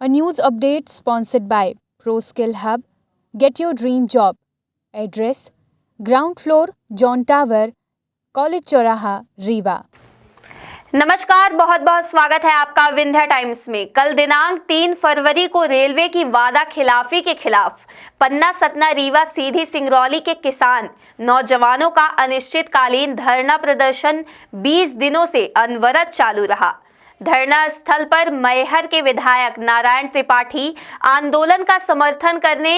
A news update sponsored by ProSkill Hub. Get your dream job. Address: Ground floor, John Tower, college चौराहा, रीवा। नमस्कार, बहुत बहुत स्वागत है आपका विंध्या टाइम्स में। कल दिनांक 3 फरवरी को रेलवे की वादा खिलाफी के खिलाफ पन्ना, सतना, रीवा, सीधी, सिंगरौली के किसान नौजवानों का अनिश्चितकालीन धरना प्रदर्शन 20 दिनों से अनवरत चालू रहा। धरना स्थल पर मैहर के विधायक नारायण त्रिपाठी आंदोलन का समर्थन करने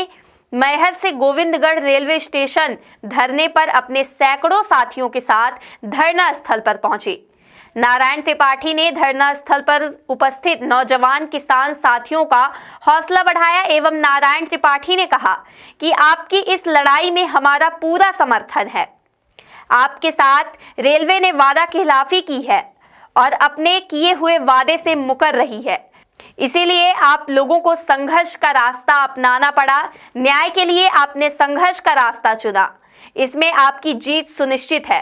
मैहर से गोविंदगढ़ रेलवे स्टेशन धरने पर अपने सैकड़ों साथियों के साथ धरना स्थल पर पहुंचे। नारायण त्रिपाठी ने धरना स्थल पर उपस्थित नौजवान किसान साथियों का हौसला बढ़ाया एवं नारायण त्रिपाठी ने कहा कि आपकी इस लड़ाई में हमारा पूरा समर्थन है। आपके साथ रेलवे ने वादा खिलाफी की है और अपने किए हुए वादे से मुकर रही है, इसीलिए आप लोगों को संघर्ष का रास्ता अपनाना पड़ा। न्याय के लिए आपने संघर्ष का रास्ता चुना, इसमें आपकी जीत सुनिश्चित है।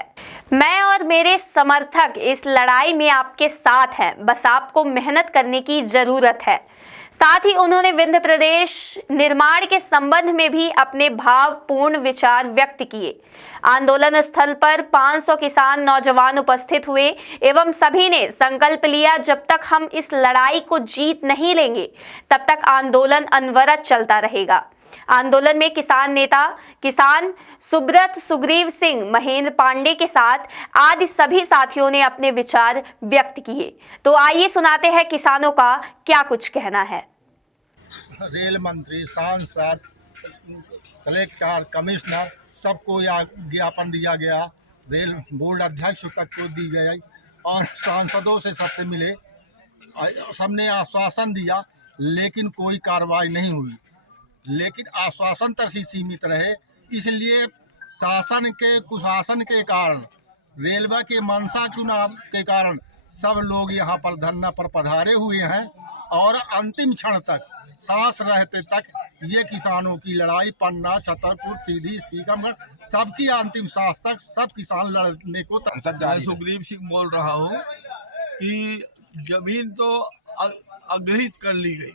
मैं और मेरे समर्थक इस लड़ाई में आपके साथ हैं, बस आपको मेहनत करने की जरूरत है। साथ ही उन्होंने विंध्य प्रदेश निर्माण के संबंध में भी अपने भावपूर्ण विचार व्यक्त किए। आंदोलन स्थल पर 500 किसान नौजवान उपस्थित हुए एवं सभी ने संकल्प लिया, जब तक हम इस लड़ाई को जीत नहीं लेंगे तब तक आंदोलन अनवरत चलता रहेगा। आंदोलन में किसान नेता किसान सुब्रत, सुग्रीव सिंह, महेंद्र पांडे के साथ आदि सभी साथियों ने अपने विचार व्यक्त किए। तो आइए सुनाते हैं किसानों का क्या कुछ कहना है। रेल मंत्री, सांसद, कलेक्टर, कमिश्नर सबको ज्ञापन दिया गया। रेल बोर्ड अध्यक्ष तक को दी गई और सांसदों से सबसे मिले, सबने आश्वासन दिया, लेकिन कोई कार्रवाई नहीं हुई। लेकिन आश्वासन तक ही सीमित रहे, इसलिए शासन के कुशासन के कारण, रेलवे के मंशा चुनाव के कारण सब लोग यहाँ पर धरना पर पधारे हुए हैं और अंतिम क्षण तक, सांस रहते तक ये किसानों की लड़ाई पन्ना, छतरपुर, सीधी, टीकमगढ़ सबकी अंतिम सांस तक सब किसान लड़ने को मैं सुग्रीव सिंह बोल रहा हूँ कि जमीन तो अधिग्रहित कर ली गई,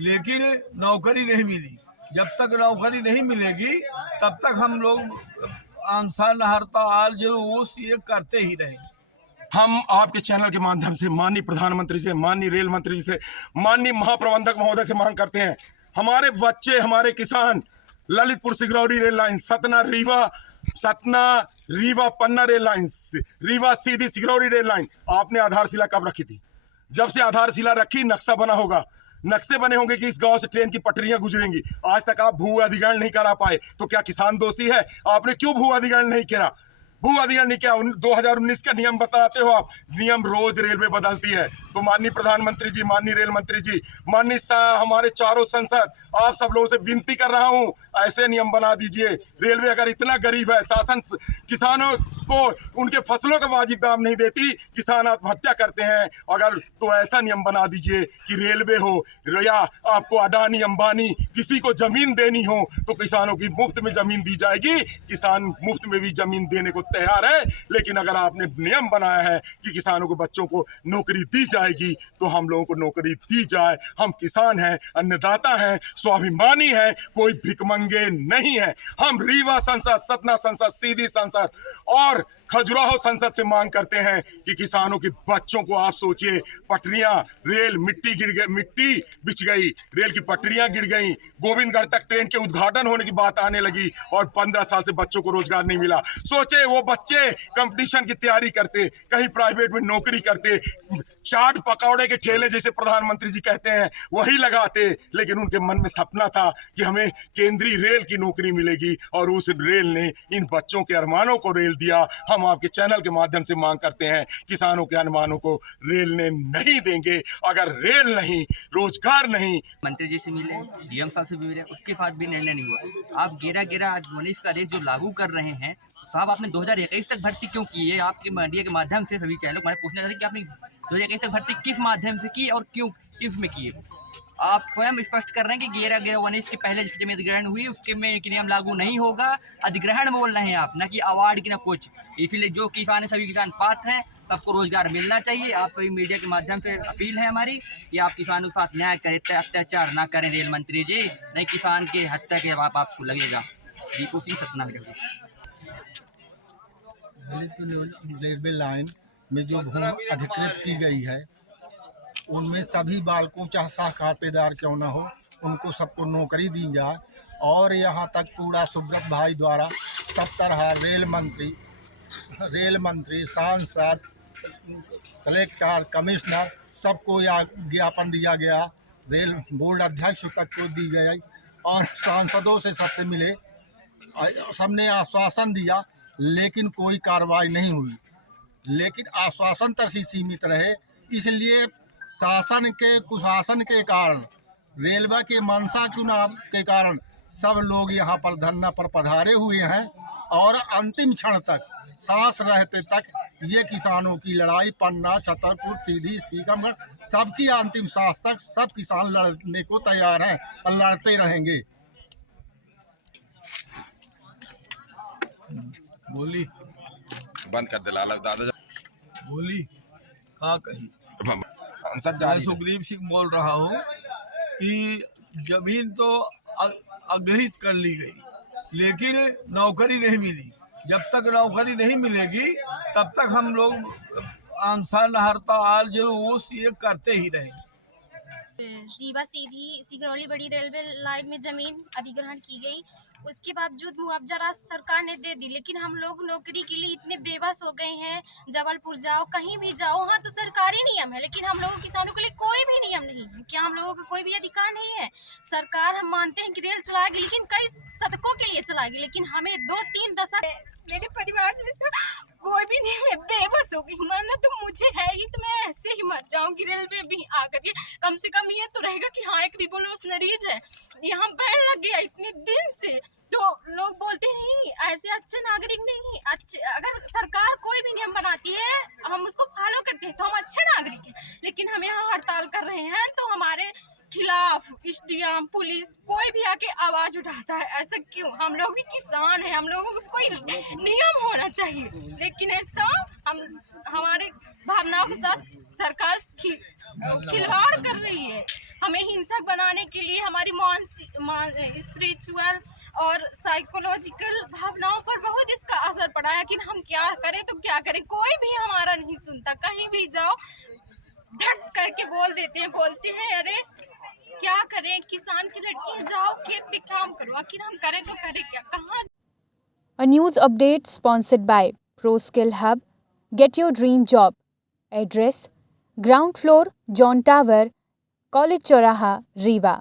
लेकिन नौकरी नहीं मिली। जब तक नौकरी नहीं मिलेगी तब तक हम लोग अनशन, हड़ताल, जुलूस ये करते ही रहेंगे। हम आपके चैनल के माध्यम से माननीय प्रधानमंत्री से, माननीय रेल मंत्री से, माननीय महाप्रबंधक महोदय से मांग करते हैं, हमारे बच्चे, हमारे किसान ललितपुर सिगरौली रेल लाइन, सतना रीवा पन्ना rail line, Rewa Sidhi Singrauli rail line, आपने आधारशिला कब रखी थी? जब से आधारशिला रखी, नक्शा बना होगा, नक्शे बने होंगे कि इस गांव से ट्रेन की पटरियां गुजरेंगी। आज तक आप भू अधिग्रहण नहीं करा पाए, तो क्या किसान दोषी है? आपने क्यों भू अधिग्रहण नहीं किया? भू अधिग्रहण नहीं किया। 2019 का नियम बताते हो आप, नियम रोज रेलवे बदलती है। तो माननीय प्रधानमंत्री जी, माननीय रेल मंत्री जी, माननीय हमारे चारों संसद, आप सब लोगों से विनती कर रहा हूं, ऐसे नियम बना दीजिए। रेलवे अगर इतना गरीब है, शासन किसानों को उनके फसलों का वाजिब दाम नहीं देती, किसान आत्महत्या करते हैं, अगर तो ऐसा नियम बना दीजिए कि रेलवे हो या आपको अडानी अंबानी किसी को जमीन देनी हो तो किसानों की मुफ्त में जमीन दी जाएगी। किसान मुफ्त में भी जमीन देने को तैयार है, लेकिन अगर आपने नियम बनाया है कि किसानों को, बच्चों को नौकरी दी जाएगी, तो हम लोगों को नौकरी दी जाए। हम किसान हैं, अन्नदाता हैं, स्वाभिमानी हैं, कोई भिकमंगे नहीं है। हम रीवा संसद, सतना संसद, सीधी संसद और खजुराहो संसद से मांग करते हैं कि किसानों के बच्चों को, आप सोचिए, पटरियां, रेल मिट्टी गिर गई, मिट्टी बिछ गई, रेल की पटरियां गिर गई, गोविंदगढ़ तक ट्रेन के उद्घाटन होने की बात आने लगी और 15 साल से बच्चों को रोजगार नहीं मिला। सोचे वो बच्चे कंपटीशन की तैयारी करते, कहीं प्राइवेट में नौकरी करते, चाट पकौड़े के ठेले जैसे प्रधानमंत्री जी कहते हैं वही लगाते, लेकिन उनके मन में सपना था कि हमें केंद्रीय रेल की नौकरी मिलेगी और उस रेल ने इन बच्चों के अरमानों को रेल दिया। हम आपके चैनल के माध्यम से मांग करते हैं, किसानों के अरमानों को रेल ने नहीं देंगे। अगर रेल नहीं, रोजगार नहीं। मंत्री जी से मिले, डीएम साहब से भी मिले, उसके बाद भी निर्णय नहीं हुआ। आप 11-11 19 का आदेश जो लागू कर रहे हैं, साहब आपने 2021 तक भर्ती क्यों की है? आपके मीडिया के माध्यम से सभी चैनलों को मैंने पूछना था कि आपने 2021 तक भर्ती किस माध्यम से की और क्यों, किस में की है? आप स्वयं स्पष्ट कर रहे हैं कि 11-11-19 के पहले जमीन अधिग्रहण हुई उसके में नियम लागू नहीं होगा। अधिग्रहण बोल रहे हैं आप, ना कि अवार्ड की ना कुछ। इसीलिए जो किसान है, सभी किसान पात्र हैं, सबको रोजगार मिलना चाहिए। आप सभी मीडिया के माध्यम से अपील है हमारी कि आप किसानों के साथ न्याय करें, अत्याचार ना करें रेल मंत्री जी, नहीं किसान की हत्या के जवाब आपको लगेगा। दीपू सिंह सतना। रेलवे लाइन में जो भूमि अधिकृत की गई है उनमें सभी बालकों चाहे साह खातेदार क्यों न हो उनको सबको नौकरी दी जाए। और यहाँ तक पूरा सुब्रत भाई द्वारा सब तरह रेल मंत्री सांसद कलेक्टर कमिश्नर सबको ज्ञापन दिया गया, रेल बोर्ड अध्यक्ष तक को दी गई और सांसदों से सबसे मिले, सबने आश्वासन दिया लेकिन कोई कार्रवाई नहीं हुई। लेकिन आश्वासन तक ही सीमित रहे, इसलिए शासन के कुशासन के कारण, रेलवे के मनसा चुनाव के कारण सब लोग यहाँ पर धरना पर पधारे हुए हैं और अंतिम क्षण तक, सांस रहते तक ये किसानों की लड़ाई पन्ना, छतरपुर, सीधी, टीकमगढ़, सबकी अंतिम सांस तक सब किसान लड़ने को तैयार हैं और लड़ते रहेंगे। बोली बंद कर दे लाला दादा। बोली हाँ कही। सांसद मैं जारी सुग्रीव सिंह बोल रहा हूँ कि जमीन तो अधिग्रहित कर ली गई, लेकिन नौकरी नहीं मिली। जब तक नौकरी नहीं मिलेगी तब तक हम लोग अनशन, हड़ताल, जुलूस ये करते ही रहेंगे। रीवा सीधी सिंगरौली बड़ी रेलवे लाइन में जमीन अधिग्रहण की गई, उसके बावजूद मुआवजा राशि सरकार ने दे दी, लेकिन हम लोग नौकरी के लिए इतने बेबस हो गए हैं। जबलपुर जाओ, कहीं भी जाओ, वहाँ तो सरकारी नियम है, लेकिन हम लोगों किसानों के लिए कोई भी नियम नहीं है। क्या हम लोगों का कोई भी अधिकार नहीं है? सरकार हम मानते हैं कि रेल चलाएगी, लेकिन कई शतकों के लिए चलाएगी, लेकिन हमें 2-3 दशक मेरे परिवार में से कोई भी नहीं, मैं बेबस हो गई। मरना तो मुझे है ही, तो मैं ऐसे ही मर जाऊंगी। रेलवे भी आकर के कम से कम ये तो रहेगा कि हाँ एक रिवोल्यूशनरीज है, यहाँ बैन लग गया इतने दिन से, तो लोग बोलते नहीं ऐसे अच्छे नागरिक नहीं। अच्छे अगर सरकार कोई भी नियम बनाती है हम उसको फॉलो करते हैं तो हम अच्छे नागरिक हैं, लेकिन हम यहाँ हड़ताल कर रहे हैं तो हमारे खिलाफ एसडीएम, पुलिस कोई भी आके आवाज उठाता है। ऐसा क्यों? हम लोग भी किसान हैं, हम लोगों को कोई नियम होना चाहिए, लेकिन ऐसा हमारे भावनाओं के साथ सरकार खिलवाड़ कर रही है। हमें हिंसक बनाने के लिए हमारी स्पिरिचुअल और साइकोलॉजिकल भावनाओं पर बहुत इसका असर पड़ा है। लेकिन हम क्या करें तो क्या करें, कोई भी हमारा नहीं सुनता। कहीं भी जाओ धट करके बोलते हैं अरे क्या करें, किसान की लड़की है, जाओ खेत पे काम करो। आखिर हम करें तो करें क्या, कहाँ? A news update sponsored by ProSkill Hub. Get your dream job. Address: Ground floor, John Tower, College Choraha, Rewa.